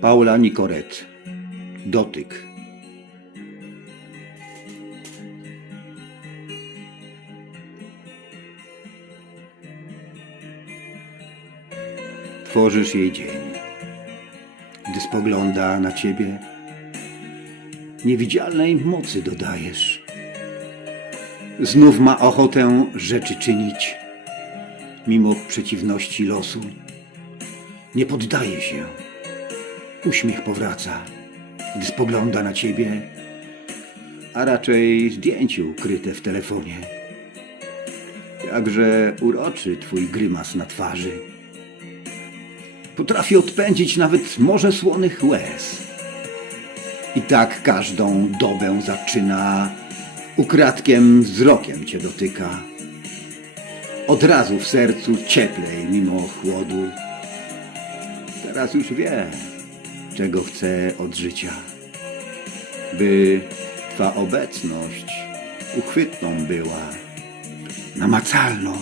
Paula Nicoret. Dotyk. Tworzysz jej dzień. Gdy spogląda na ciebie, niewidzialnej mocy dodajesz. Znów ma ochotę rzeczy czynić, mimo przeciwności losu. Nie poddaje się. Uśmiech powraca, gdy spogląda na ciebie, a raczej zdjęcie ukryte w telefonie. Jakże uroczy twój grymas na twarzy. Potrafi odpędzić nawet morze słonych łez. I tak każdą dobę zaczyna, ukradkiem wzrokiem cię dotyka. Od razu w sercu cieplej mimo chłodu. Teraz już wie, czego chce od życia. By Twa obecność uchwytną była, namacalną